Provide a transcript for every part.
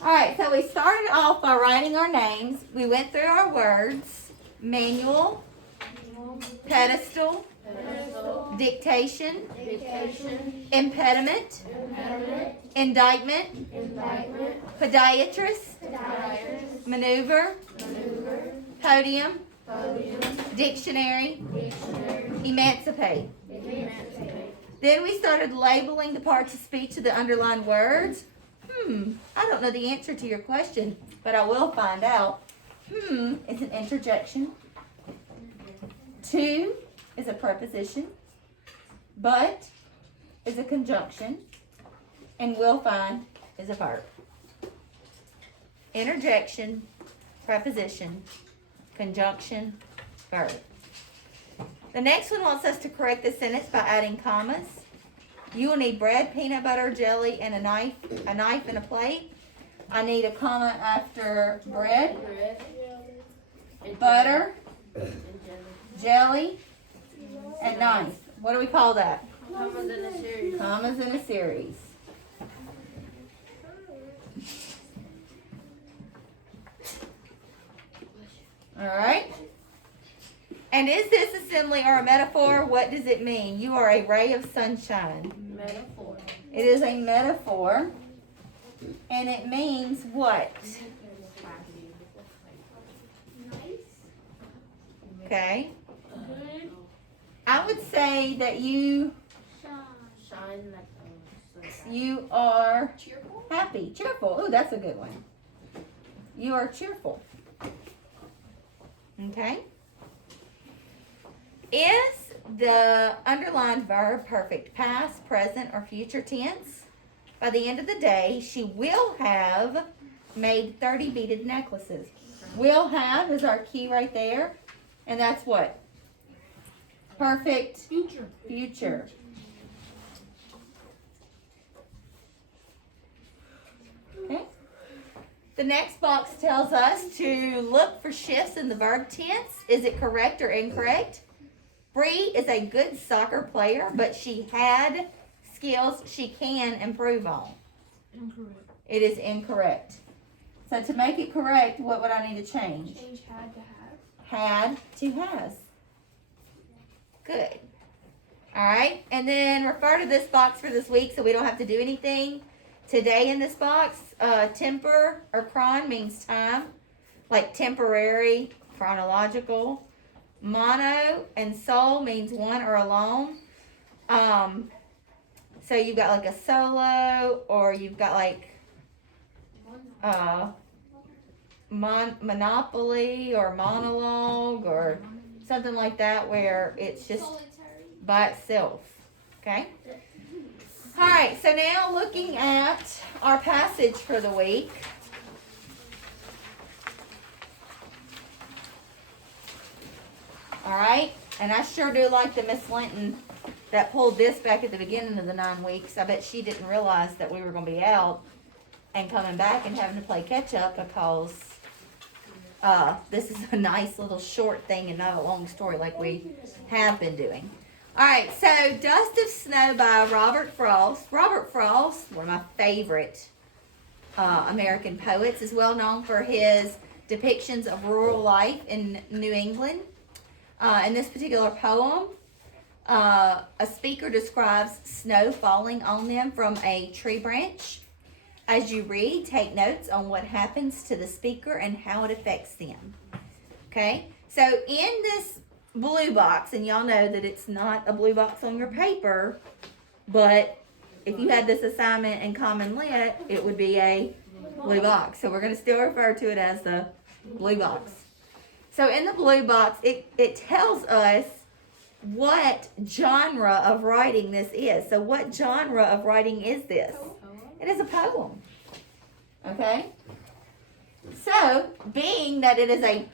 Alright, so we started off by writing our names. We went through our words. Manual, pedestal, dictation, impediment, indictment, podiatrist, maneuver, podium, dictionary, emancipate. Then we started labeling the parts of speech of the underlined words. I don't know the answer to your question, but I will find out. Is an interjection. To is a preposition. But is a conjunction. And will find is a verb. Interjection, preposition, conjunction, verb. The next one wants us to correct the sentence by adding commas. You will need bread, peanut butter, jelly, and a knife and a plate. I need a comma after bread, butter, jelly, and knife. What do we call that? Commas in a series. Commas in a series. All right. And is this a simile or a metaphor? What does it mean? You are a ray of sunshine. Metaphor. It is a metaphor. And it means what? Okay. I would say that you Shine like you are cheerful. happy, cheerful. Oh, that's a good one. You are cheerful. Okay. Is the underlined verb perfect past, present, or future tense? By the end of the day, she will have made 30 beaded necklaces. Will have is our key right there. And that's what? Perfect future. Okay. The next box tells us to look for shifts in the verb tense. Is it correct or incorrect? Bree is a good soccer player, but she had skills she can improve on. Incorrect. It is incorrect. So to make it correct, what would I need to change? Change had to have. Had to has. Good. All right. And then refer to this box for this week so we don't have to do anything. Today in this box, temper or chron means time, like temporary, chronological. Mono and sole means one or alone. So you've got like a solo, or you've got like monopoly or monologue or something like that, where it's just by itself. Okay. All right. So now looking at our passage for the week. All right, and I sure do like the Miss Linton that pulled this back at the beginning of the 9 weeks. I bet she didn't realize that we were going to be out and coming back and having to play catch up, because this is a nice little short thing and not a long story like we have been doing. All right, so Dust of Snow by Robert Frost. Robert Frost, one of my favorite American poets, is well known for his depictions of rural life in New England. In this particular poem, a speaker describes snow falling on them from a tree branch. As you read, take notes on what happens to the speaker and how it affects them. Okay, so in this blue box, and y'all know that it's not a blue box on your paper, but if you had this assignment in Common Lit, it would be a blue box. So we're going to still refer to it as the blue box. So in the blue box, it tells us what genre of writing this is. So what genre of writing is this? It is a poem. Okay? So, being that it is a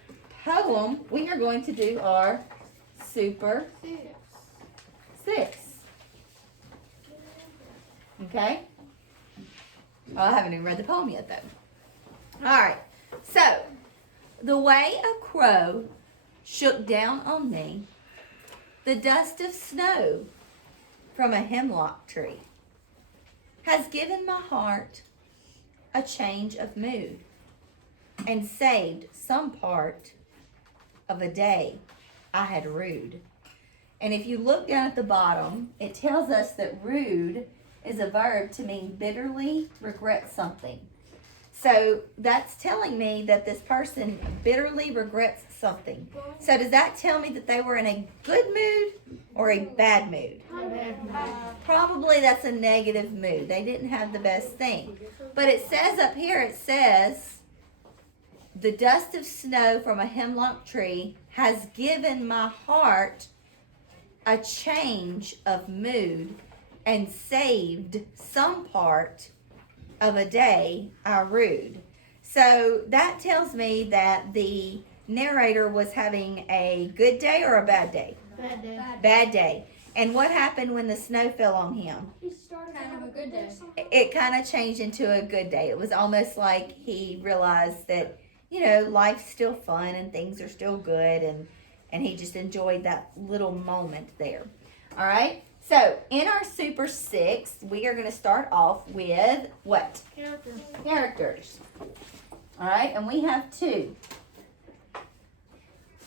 poem, we are going to do our Super 6. Okay? Oh, I haven't even read the poem yet, though. All right. So, the way a crow shook down on me the dust of snow from a hemlock tree has given my heart a change of mood and saved some part of a day I had rued. And if you look down at the bottom, it tells us that rued is a verb to mean bitterly regret something. So that's telling me that this person bitterly regrets something. So does that tell me that they were in a good mood or a bad mood? Probably that's a negative mood. They didn't have the best thing. But it says up here, it says, the dust of snow from a hemlock tree has given my heart a change of mood and saved some part of a day I rued. So that tells me that the narrator was having a good day or a bad day? Bad day. Bad day. And what happened when the snow fell on him? He started kind of a good day. It kind of changed into a good day. It was almost like he realized that, you know, life's still fun and things are still good, and he just enjoyed that little moment there. All right? So, in our Super 6, we are going to start off with what? Characters. All right? And we have 2.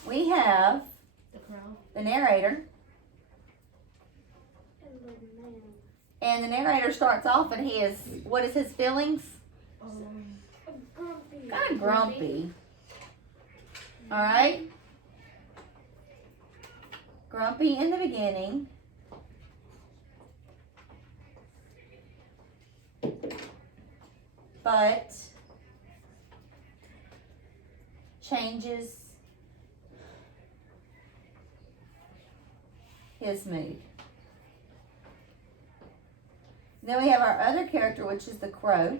We have The crow. the narrator. And the narrator starts off and he is, what is his feelings? Kind of grumpy. All right? Grumpy in the beginning. But changes his mood. Then we have our other character, which is the crow.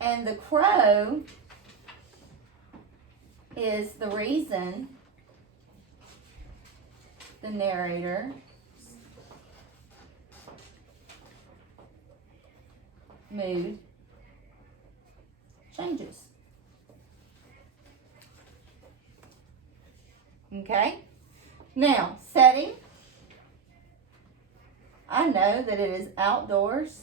And the crow is the reason the narrator mood changes. Okay? Now, setting. I know that it is outdoors.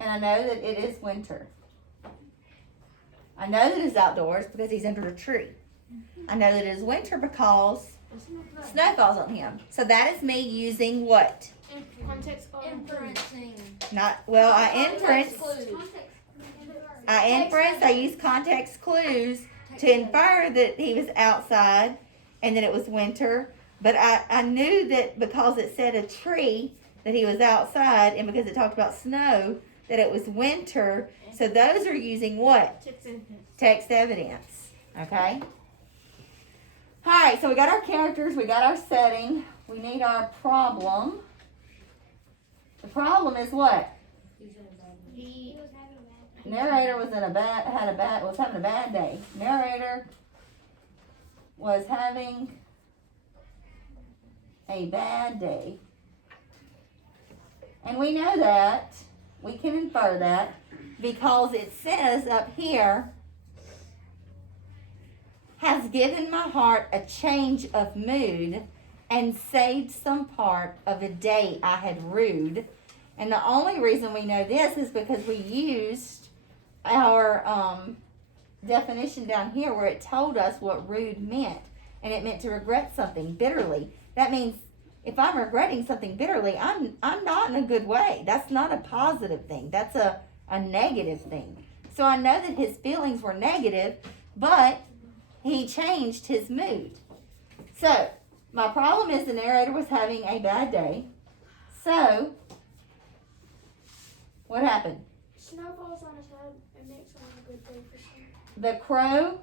And I know that it is winter. I know that it's outdoors because he's under a tree. I know that it is winter because snow falls on him. So that is me using what? Context. Inferencing. Not, well, I inference. I use context clues to infer that he was outside and that it was winter. But I knew that because it said a tree that he was outside and because it talked about snow that it was winter. So those are using what? Text evidence. Okay? Alright, so we got our characters, we got our setting, we need our problem. The problem is what? Narrator was having a bad day. Narrator was having a bad day. And we know that, we can infer that, because it says up here, has given my heart a change of mood and saved some part of a day I had rued. And the only reason we know this is because we used our definition down here where it told us what rude meant. And it meant to regret something bitterly. That means if I'm regretting something bitterly, I'm not in a good way. That's not a positive thing. That's a negative thing. So I know that his feelings were negative, but he changed his mood. So my problem is the narrator was having a bad day. So what happened? Snow falls on his head and makes him a good day for snow. The crow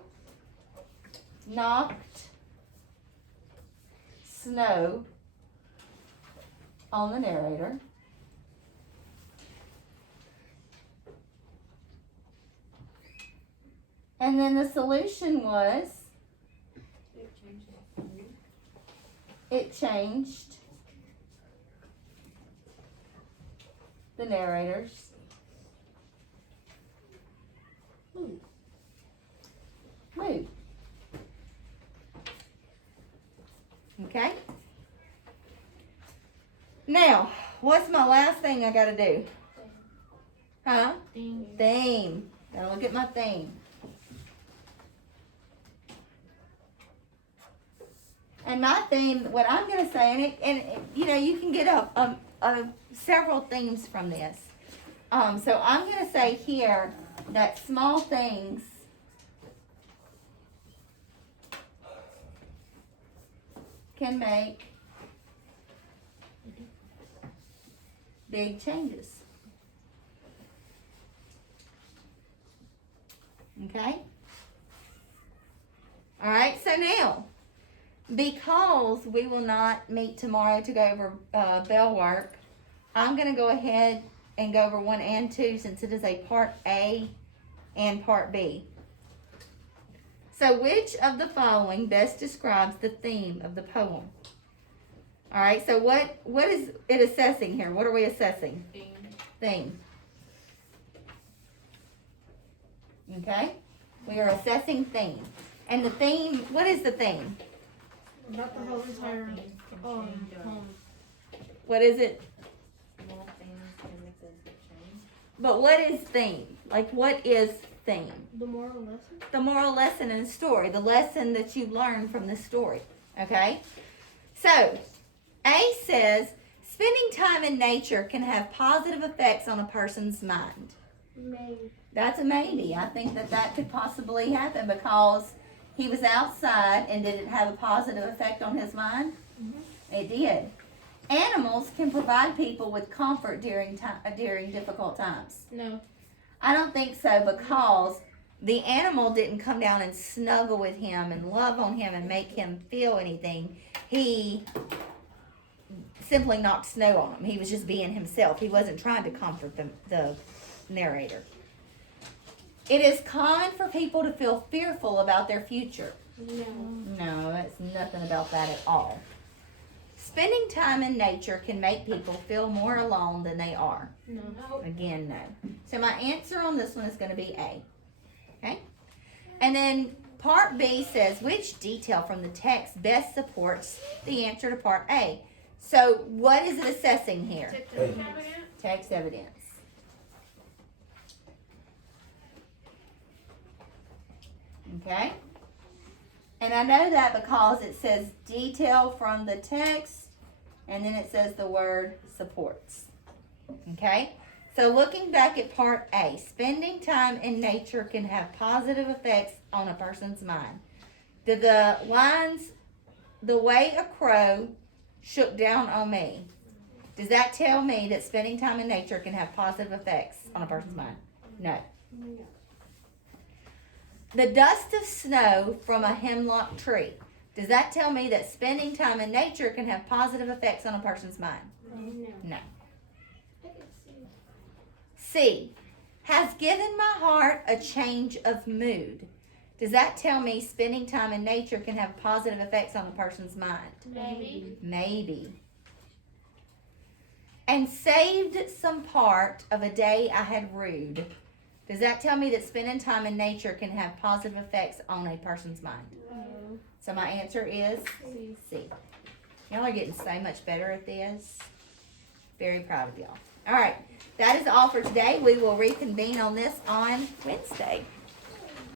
knocked snow on the narrator. And then the solution was it changed the narrator's mood. Okay? Now, now, what's my last thing I gotta do? Huh? Theme. Theme. Gotta look at my theme. And my theme, what I'm gonna say, you know, you can get several themes from this. So I'm gonna say here that small things can make big changes. Okay? Alright, so now, because we will not meet tomorrow to go over bell work, I'm going to go ahead and go over 1 and 2 since it is a part A and part B. So which of the following best describes the theme of the poem? Alright, so what is it assessing here? What are we assessing? Theme. Okay? We are assessing theme. And the theme, what is the theme? Not the whole entire poem. What is it? But what is theme? Like, what is theme? The moral lesson? The moral lesson in the story. The lesson that you learn from the story. Okay? So, A says, spending time in nature can have positive effects on a person's mind. Maybe. That's a maybe. I think that could possibly happen because he was outside and did it have a positive effect on his mind? Mm-hmm. It did. Animals can provide people with comfort during difficult times. No. I don't think so because the animal didn't come down and snuggle with him and love on him and make him feel anything. He simply knocked snow on him. He was just being himself. He wasn't trying to comfort the narrator. It is common for people to feel fearful about their future. No. No, that's nothing about that at all. Spending time in nature can make people feel more alone than they are. No. Again, no. So my answer on this one is going to be A. Okay? And then part B says, which detail from the text best supports the answer to part A? So what is it assessing here? Text evidence. Okay? And I know that because it says detail from the text, and then it says the word supports. Okay? So looking back at part A, spending time in nature can have positive effects on a person's mind. Did the lines, the way a crow shook down on me, does that tell me that spending time in nature can have positive effects on a person's mind? No. The dust of snow from a hemlock tree, does that tell me that spending time in nature can have positive effects on a person's mind? No. C, has given my heart a change of mood. Does that tell me spending time in nature can have positive effects on a person's mind? Maybe. Maybe. And saved some part of a day I had rued. Does that tell me that spending time in nature can have positive effects on a person's mind? No. So my answer is C. Y'all are getting so much better at this. Very proud of y'all. All right, that is all for today. We will reconvene on this on Wednesday.